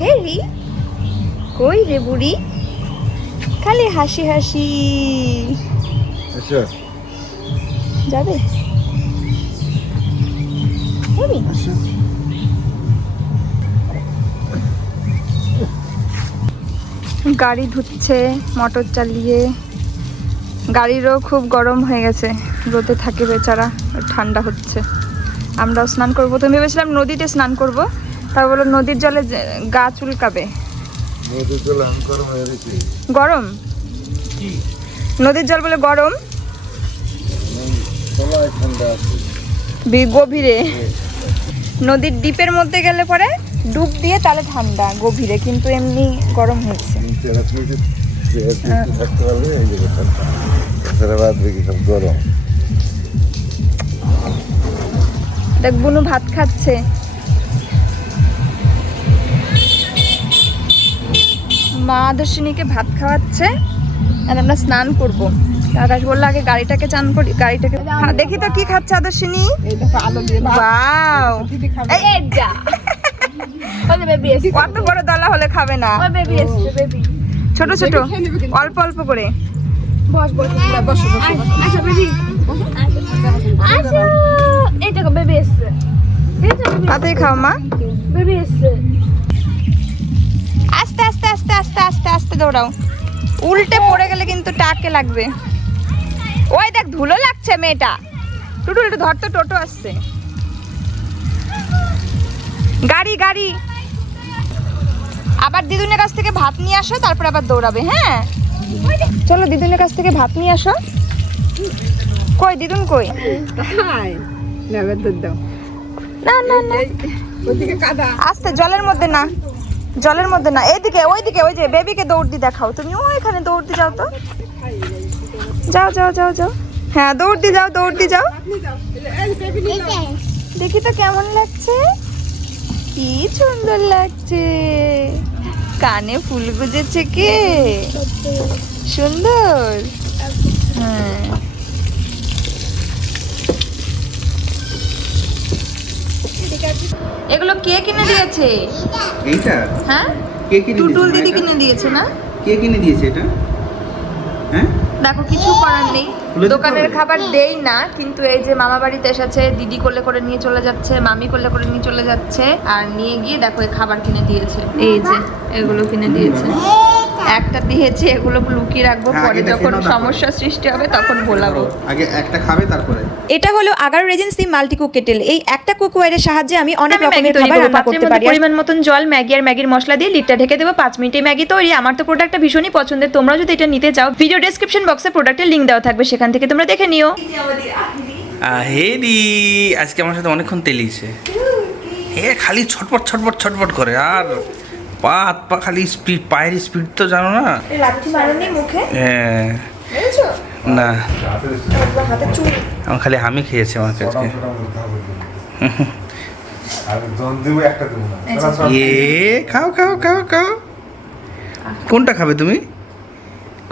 হেরি কই রে বুড়ি, খালি হাসি হাসি। আচ্ছা যাবে গাড়ি ধুচ্ছে মোটর চালিয়ে। গাড়িরও খুব গরম হয়ে গেছে, রোদে থাকে বেচারা, ঠান্ডা হচ্ছে। আমরাও স্নান করবো, তুমি ভেবেছিলাম নদীতে স্নান করব, তা বলো নদীর জলে গা চুলকাবে। গরম নদীর জল বলে গরম, গভীরে নদীর ডিপের মধ্যে গেলে পরে ডুব দিয়ে তাহলে ঠান্ডা গভীরে, কিন্তু এমনি গরম হচ্ছে। দেখ বুনু ভাত খাচ্ছে, মা দর্শিনীকে ভাত খাওয়াচ্ছে আর আমরা স্নান করবো। আকাশ বললো আগে গাড়িটাকে চান করি, গাড়িটাকে দেখি তো কি খাচ্ছে আদর্শিনী। ওয়াও, কত বড় দলা হলে খাবে না, ছোট ছোট অল্প অল্প করে। তাতেই খাও মা, আস্তে আস্তে আস্তে আস্তে আস্তে আস্তে দৌড়াও, উল্টে পড়ে গেলে কিন্তু টাকে লাগবে। ওই দেখ ধুলো লাগছে মেয়েটা। টুটু একটু ধর তো, টোটো আসছে, গাড়ি গাড়ি। আবার দিদুনের কাছ থেকে ভাত নিয়ে আসো, তারপর আবার দৌড়াবে। হ্যাঁ চলো দিদুনের কাছ থেকে ভাত নিয়ে আসো। কই দিদুন কই? না না না আস্তে, জলের মধ্যে না, জলের মধ্যে না, এইদিকে ওইদিকে। ওই যে বেবিকে দৌড় দি দেখাও তুমি, ওইখানে দৌড় দি যাও তো, যাও যাও যাও যাও। হ্যাঁ দৌড় দি যাও, দৌড় দি যাও। দেখি তো কেমন লাগছে, কি সুন্দর লাগছে। কানে ফুল গুজেছে কে, সুন্দর। হ্যাঁ এগুলো কে কিনে দিয়েছে? এইটা হ্যাঁ কে কিনে দিয়েছে? টুটুল দিদি কিনে দিয়েছে না? কে কিনে দিয়েছে এটা? হ্যাঁ দেখো কিছু করার নেই, দোকানের খাবার দেই না, কিন্তু এই যে মামা বাড়িতে এসেছে, দিদি কোলে করে নিয়ে চলে যাচ্ছে, মামি কোলে করে নিয়ে চলে যাচ্ছে, আর নিয়ে গিয়ে দেখো এই খাবার কিনে দিয়েছে। এই যে এগুলো কিনে দিয়েছে, একটা দিয়েছে, এগুলো লুকিয়ে রাখবো, পরে যখন সমস্যা সৃষ্টি হবে তখন বলাবো। আগে একটা খাবে তারপরে। এটা হলো Agaro Regency multi cook kettle. এই একটা কুকওয়্যারের সাহায্যে আমি অনেক রকমের খাবার রান্না করতে পারি। পরিমাণ মতন জল, ম্যাগি আর ম্যাগির মশলা দিয়ে লিডটা ঢেকে দেবো, 5 মিনিটে ম্যাগি তৈরি। আমার তো প্রোডাক্টটা ভীষণই পছন্দের, তোমরা যদি এটা নিতে চাও ভিডিও ডেসক্রিপশন বক্সে প্রোডাক্টের লিংক দেওয়া থাকবে, সেখান থেকে তোমরা দেখে নিও। হেরি আজকে আমার সাথে অনেকক্ষণ তেলিয়েছে, হে খালি ছটপট ছটপট ছটপট করে, আর পা হাত পা খালি স্পিড, পায়ের স্পিড তো জানো না। হ্যাঁ না আমার খালি হামি খেয়েছে আমার কাছে। খাও খাও খাও খাও, কোনটা খাবে তুমি,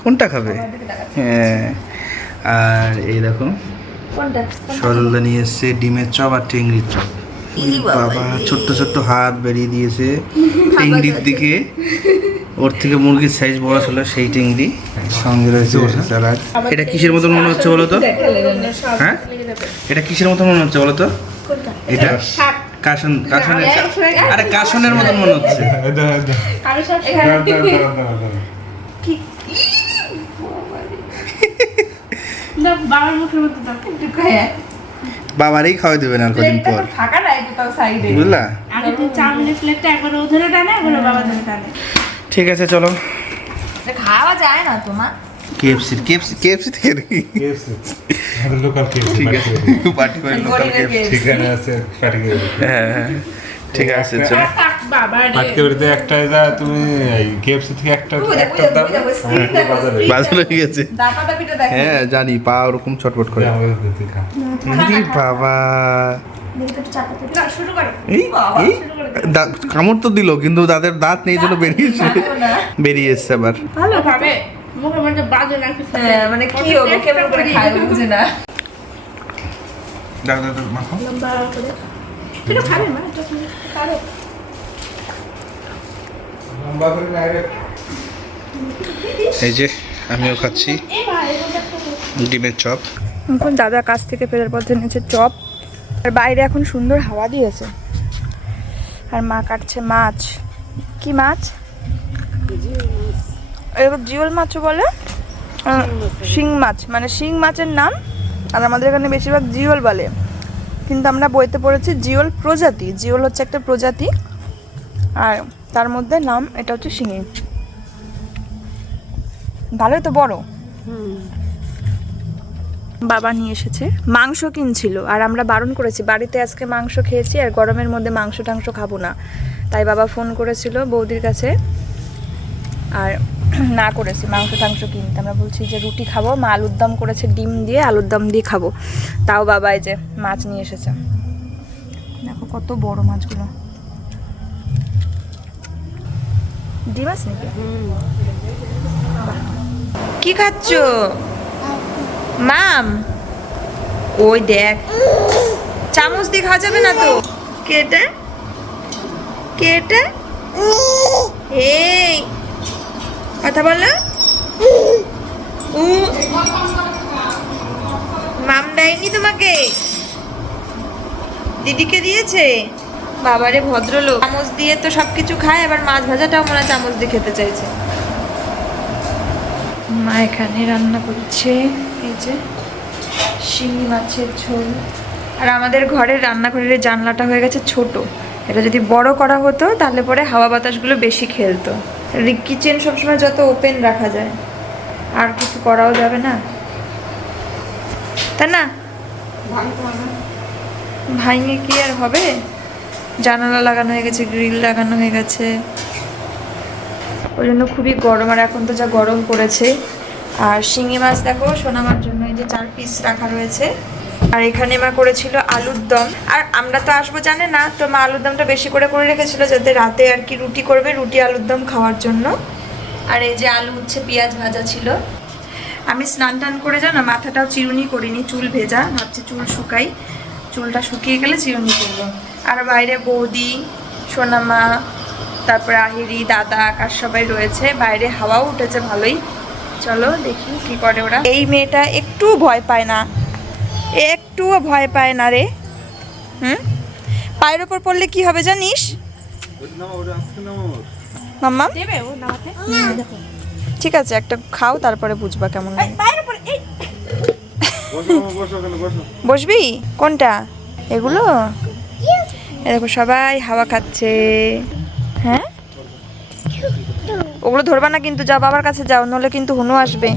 কোনটা খাবে? হ্যাঁ আর এই দেখো সরলদা নিয়ে এসছে ডিমের চপ আর চিংড়ির চপ। বাবা ছোট্ট ছোট্ট হাত বেরিয়ে দিয়েছে চিংড়ির দিকে, ওর থেকে মুরগির সাইজ বড় ছিল সেই চিংড়ি। সঙ্গে রয়েছে স্যালাড। এটা কিসের মতন মনে হচ্ছে বলো তো? হ্যাঁ এটা কিসের মতন মনে হচ্ছে বলো তো? এটা কাশনের, আরে কাশনের মতন মনে হচ্ছে। বাবারই খাওয়াই দেবেন আর কদিন পর, বুঝলা? ঠিক আছে চলো। খাওয়া যায় না তোমার কেএফসি থেকে নাকি? লোকাল কেএফসি পার্টি করে লোকাল কেএফসি ঠিকানা আছে, পার্টি করে। হ্যাঁ ঠিক আছে চলো। পার্টি করতে একটা যা তুমি কেএফসি থেকে একটা দাও, বাজার হয়ে গেছে। হ্যাঁ জানি, পা ওরকম ছটফট করে। বাবা কামড় তো দিল, কিন্তু দাঁতের দাঁত নেই জন্য বেরিয়ে এসছে আবার। ভালো খাবে, মুখে মধ্যে বাজে না কিছু, মানে কি হবে কেমন করে খায় বুঝে না। দাও দাও দাও মাখো লম্বা করে এটা খাবে মা, এটা খাবে। লম্বা করে ডাইরেক্ট। এই যে আমিও খাচ্ছি ডিমের চপ। এখন দাদা কাছ থেকে ফেরার পথে নিচে চপ, আর বাইরে এখন সুন্দর হাওয়া দিয়েছে। আর মা কাটছে মাছ। কি মাছ? এগুলো জিওল মাছও বলে, শিং মাছ, মানে শিং মাছের নাম। আর আমাদের এখানে বেশিরভাগ জিওল বলে, কিন্তু আমরা বইতে পড়েছি জিওল প্রজাতি। জিওল হচ্ছে একটা প্রজাতি, আর তার মধ্যে নাম এটা হচ্ছে শিঙি। ভালোই তো বড়। বাবা নিয়ে এসেছে, মাংস কিনছিল, আর আমরা বারণ করেছি, বাড়িতে আজকে মাংস খেয়েছি আর গরমের মধ্যে মাংস টাংস খাবো না। তাই বাবা ফোন করেছিল বৌদির কাছে, আর না করেছি মাংস টাংস কিনতে। আমরা বলছি যে রুটি খাবো, মা আলুর দম করেছে, ডিম দিয়ে আলুর দম দিয়ে খাবো। তাও বাবা এই যে মাছ নিয়ে এসেছে, দেখো কত বড় মাছগুলো। ডিম আছে নাকি? কি খাচ্ছ মাম? ওই দেখ, চামচ দিয়ে খাওয়া যাবে না তো। কেটে কেটে এই কথা বলো। মাম দেয়নি তোমাকে, দিদিকে দিয়েছে। বাবারে ভদ্রলোক, চামচ দিয়ে তো সবকিছু খায়, আবার মাছ ভাজাটাও মনে হয় চামচ দিয়ে খেতে চাইছে। মা এখানে রান্না করছে এই যে শিঙি মাছের ঝোল। আর আমাদের ঘরের রান্নাঘরের জানলাটা হয়ে গেছে ছোট, এটা যদি বড় করা হতো তাহলে পরে হাওয়া বাতাসগুলো বেশি খেলতো। কিচেন সবসময় যত ওপেন রাখা যায়, আর কিছু করাও যাবে না, তাই না? ভাঙে কি আর হবে? জানালা লাগানো হয়ে গেছে, গ্রিল লাগানো হয়ে গেছে, ওই জন্য খুবই গরম। আর এখন তো যা গরম পড়েছে। আর শিঙি মাছ দেখো সোনামার জন্য এই যে 4 পিস রাখা রয়েছে। আর এখানে মা করেছিল আলুর দম, আর আমরা তো আসবো জানে না, তো মা আলুর দমটা বেশি করে রেখেছিল যাতে রাতে আর কি রুটি করবে, রুটি আলুর দম খাওয়ার জন্য। আর এই যে আলু উচ্ছে পেঁয়াজ ভাজা ছিল। আমি স্নান টান করে জানো মাথাটাও চিরুনি করিনি, চুল ভেজা, ভাবছি চুল শুকাই, চুলটা শুকিয়ে গেলে চিরুনি করবো। আর বাইরে বৌদি, সোনামা, তারপরে আহিরি, দাদা, আকাশ সবাই রয়েছে, বাইরে হাওয়াও উঠেছে ভালোই। চলো দেখি কি করে ওরা। এই মেয়েটা একটু ভয় পায় না, একটুও ভয় পায় না রে। পায়ের ওপর পড়লে কি হবে জানিস মাম্মা? ঠিক আছে, একটা খাও তারপরে বুঝবা কেমন লাগে। বসবি কোনটা? এগুলো দেখো সবাই হাওয়া খাচ্ছে। হ্যাঁ, ওগুলো ধরবা না কিন্তু, যাও বাবার কাছে যাও, নলে কিন্তু হুনু আসবে।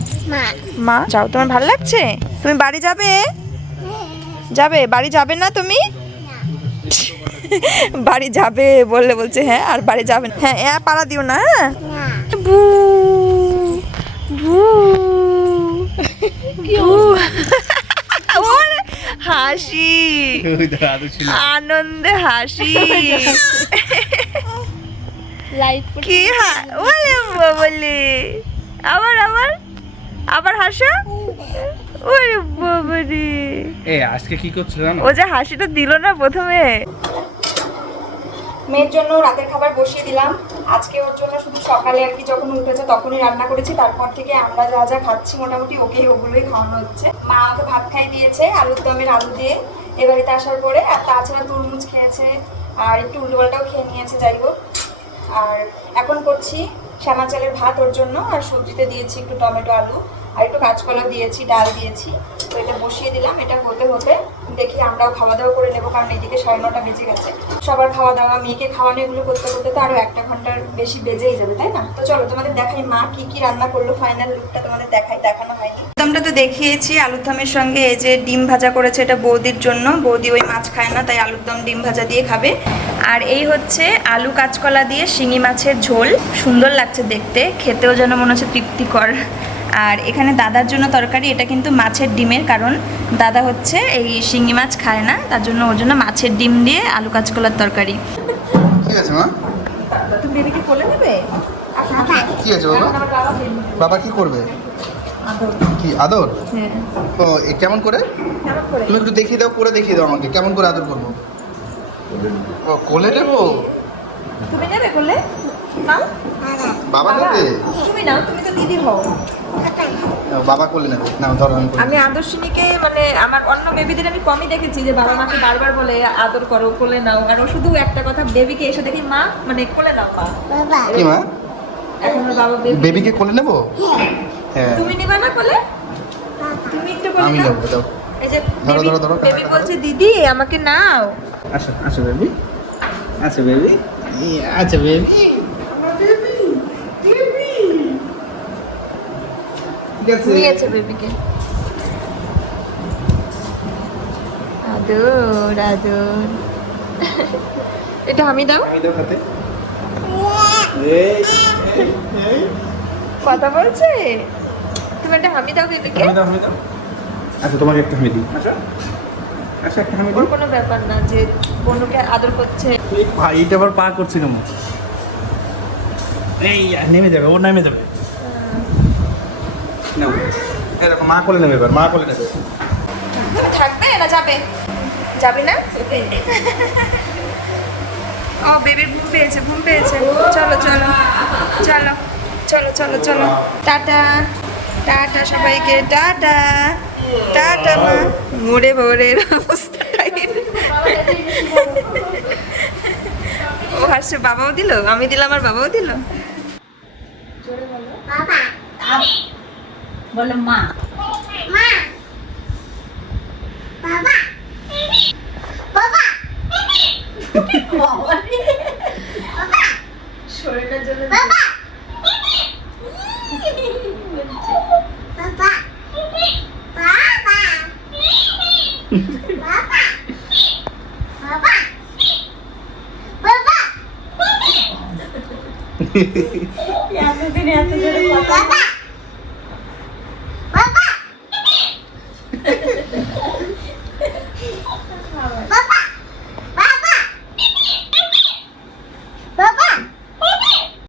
মা যাও, তোমার ভালো লাগছে? তুমি বাড়ি যাবে? যাবে? বাড়ি যাবে না তুমি? বাড়ি যাবে বললে বলছে হ্যাঁ, আর বাড়ি যাবে না। হ্যাঁ পাড়া দিও না। ভু ভু ওর হাসি, আনন্দে হাসি। কি বলে আবার আবার আবার হাসা। ওরে বাবারে, আজকে কি করছো জানো? ও যে হাসিটা দিল না প্রথমে। মেয়ের জন্য রাতের খাবার বসিয়ে দিলাম। আজকে ওর জন্য শুধু সকালে আর কি যখন উঠেছে তখনই রান্না করেছি, তারপর থেকে আমরা যা যা খাচ্ছি মোটামুটি ওকেই ওগুলোই খাওয়ানো হচ্ছে। মা আমাকে ভাত খাইয়ে দিয়েছে আলুর দমের আলু দিয়ে এ বাড়িতে আসার পরে, আর তাছাড়া তরমুজ খেয়েছে আর একটু উল্টোপাল্টাও খেয়ে নিয়েছে, যাই হোক। আর এখন করছি শ্যামা চালের ভাত ওর জন্য, আর সবজিতে দিয়েছি একটু টমেটো আলু আর একটু কাঁচকলা দিয়েছি, ডাল দিয়েছি। তো এটা বসিয়ে দিলাম, এটা হতে হতে দেখি আমরাও খাওয়া দাওয়া করে নেবো, কারণ এইদিকে 9:30 বেজে গেছে। সবার খাওয়া দাওয়া, মেয়েকে খাওয়ানো, এগুলো করতে করতে তো আরও 1 ঘন্টার বেশি বেজেই যাবে, তাই না? তো চলো তোমাদের দেখাই মা কি কি রান্না করলো, ফাইনাল লুকটা তোমাদের দেখানো হয়নি। দমটা তো দেখিয়েছি, আলুর দমের সঙ্গে এই যে ডিম ভাজা করেছে, এটা বৌদির জন্য। বৌদি ওই মাছ খায় না, তাই আলুর দম ডিম ভাজা দিয়ে খাবে। আর এই হচ্ছে আলু কাঁচকলা দিয়ে শিঙি মাছের ঝোল, সুন্দর লাগছে দেখতে, খেতেও যেন মনে হচ্ছে তৃপ্তিকর। আর এখানে দাদার জন্য তরকারি, এটা কিন্তু মাছের ডিমের, কারণ দাদা হচ্ছে এই শিঙি মাছ খায় না, তার জন্য ওর জন্য মাছের ডিম দিয়ে আলু কাঁচকলার তরকারি। ঠিক আছে মা, তুমি বেবিকে কোলে নেবে? ঠিক আছে বাবা। বাবা কি করবে? কি আদর? হ্যাঁ। ও কেমন করে? তুমি একটু দেখিয়ে দাও, করে দেখিয়ে দাও আমাকে কেমন করে আদর করবো। ও কোলে নেবো? তুমি নেবে কোলে? নাও। বাবা নেবে? তুমি নাও, তুমি তো দিদি হও। বাবা কোলে নেবে, নাও ধরো আমি কোলে আমি আদর্শিনীকে মানে আমার অন্য বেবিদের আমি কমই দেখেছি যে বাবা মাকে বারবার বলে আদর করো, কোলে নাও, আর ও শুধু একটা কথা, বেবিকে এসে দেখি মা মানে কোলে নাও মা। কি মা? এখন ওর বাবা বেবিকে কোলে নেবো? হ্যাঁ তুমি নিবা না কোলে? তুমি একটু কোলে আমি নাও। নেবো, দাও। এই যে ধরো, ধরো, ধরো, বেবি ধরো। বলছে দিদি আমাকে নাও। আসো আসো বেবি, আসো বেবি, আচ্ছা বেবি, ঠিক আছে। নিয়েছে বেবিকে। আদর আদর। এটা আমি দাও। আমি দাও হাতে। কথা বলছে। তুমি একটা হামি দাও বেবিকে। আমি দাও, আমি দাও। আচ্ছা তোমাকে একটা হামি দিই। আসো আসো, একটা হামি ওর দিই। কোনো ব্যাপার না যে বনুকে আদর করছে। ভাই এটা আবার পা করছে কেমন? এই নেমে যাবে, ও নেমে যাবে। নাও, এই দেখো মা কোলে নেবে, এবার মা কোলে নেবে। তুমি থাকবে না যাবে? যাবে না? ও বেবি ঘুম পেয়েছে, ঘুম পেয়েছে। চলো চলো চলো চলো চলো চলো, টাটা টাটা সবাইকে, টাটা টাটা মা। মোড়ে ভোরের অবস্থাটাই। ও হাসছে, বাবাও দিল, আমি দিলাম আর বাবাও দিল। বলো মা মা বাবা বাবা বাবা শরীরের জন্য বাবা বাবা বাবা বাবা বাবা এতদিন এত জোরে কথা বাবা বাবা